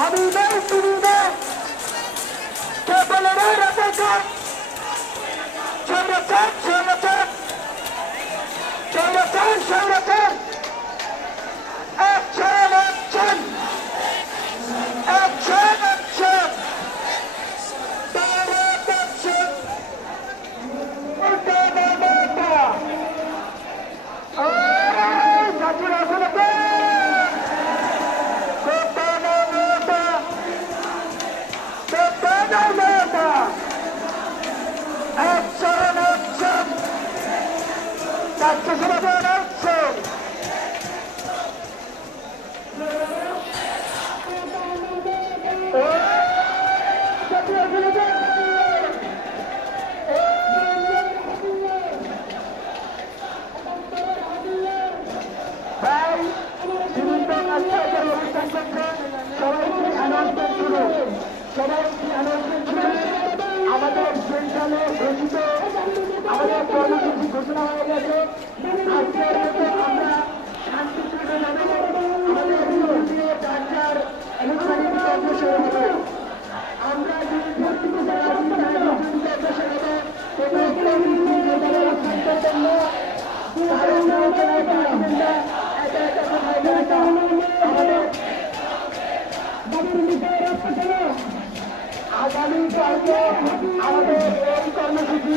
Habibe, Habibe, que volverá a pecar. ছাত্র সমাজের আমাদের কর্মসূচি ঘোষণা হয়ে গেছে আজকের মতো আমরা শান্তিপূর্ণ আমাদের এই কর্মসূচি